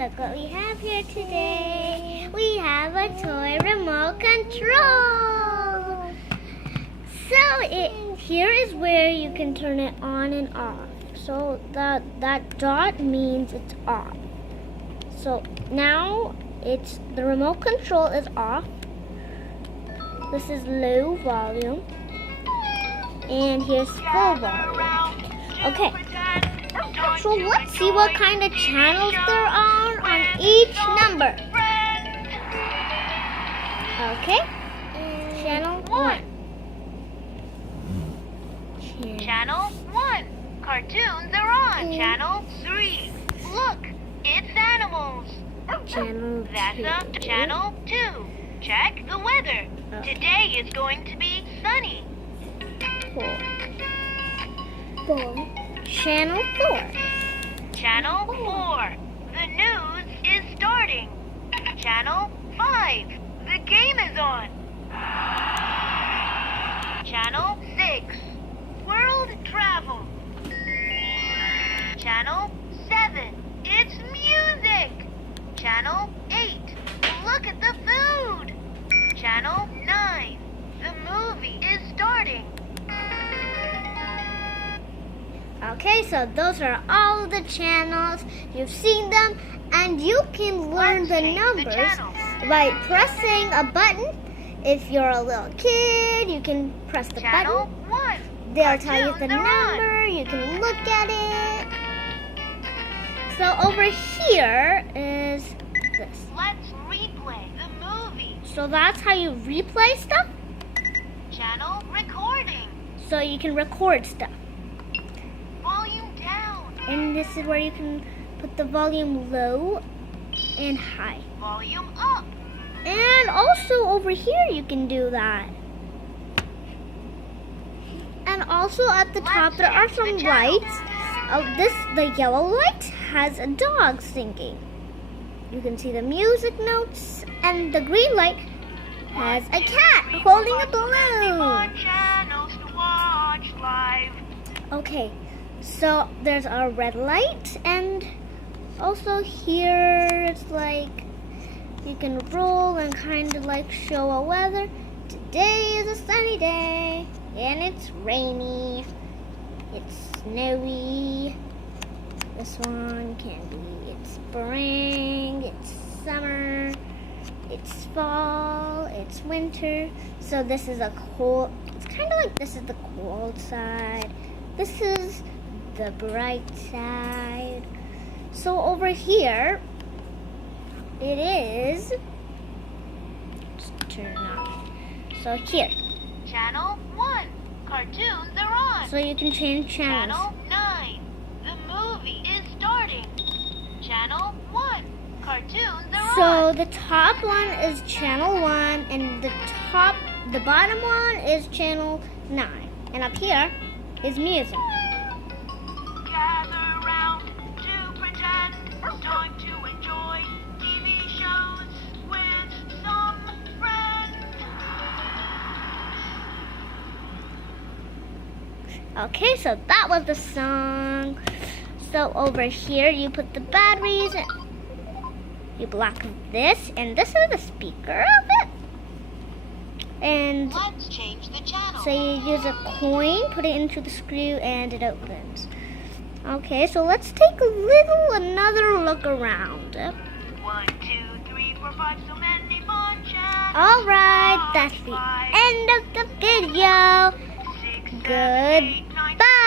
look what we have here today. We have a toy remote control. So here is where you can turn it on and off. So that dot means it's off. So now the remote control is off. This is low volume. And here's full volume. Okay. So let's see what kind of channels there are on each number. Okay. Channel 1. Channel 1. Cartoons are on. Channel 3. Look, it's animals. Channel 2. That's up. Channel 2. Check the weather. Today is going to be sunny. 4. Channel 4. Channel 4. The news is starting. Channel 5. The game is on. Channel 6. World travel. Channel 7. It's music. Channel 8. Look at the food. Channel 9. The movie is starting. Okay, so those are all the channels. You've seen them, and you can learn the numbers by pressing a button. If you're a little kid, you can press the Channel button. 1. They'll tell you the number. You can look at it. So over here is this. Let's replay the movie. So that's how you replay stuff. Channel recording. So you can record stuff. Volume down. And this is where you can put the volume low and high. Volume up. And also over here you can do that. And also at the top there are some lights. The yellow light has a dog singing. You can see the music notes, and the green light has a cat holding a balloon. Channels to watch live. Okay, so there's a red light, and also here it's like you can roll and kind of like show a weather. Today is a sunny day, and it's rainy, it's snowy. This one can be, it's spring, it's summer, it's fall, it's winter. So this is a cold, it's kind of like this is the cold side. This is the bright side. So over here, it is, let's turn off. So here. Channel 1. Cartoons are on. So you can change channels. Channel 9. The movie is starting. Channel 1. Cartoons are So on. the top one is channel 1, and the bottom one is channel 9. And up here is music. Gather round to pretend. Time to enjoy TV shows with some friends. Okay, so that was the song. So over here you put the batteries, you block this, and this is the speaker of it. And Let's change the channel. so you use a coin, put it into the screw, and it opens. Okay, so let's take another look around. 1, 2, 3, 4, 5, so many fun channels. Alright, that's the end of the video. 6, 7, 8, 9, Goodbye.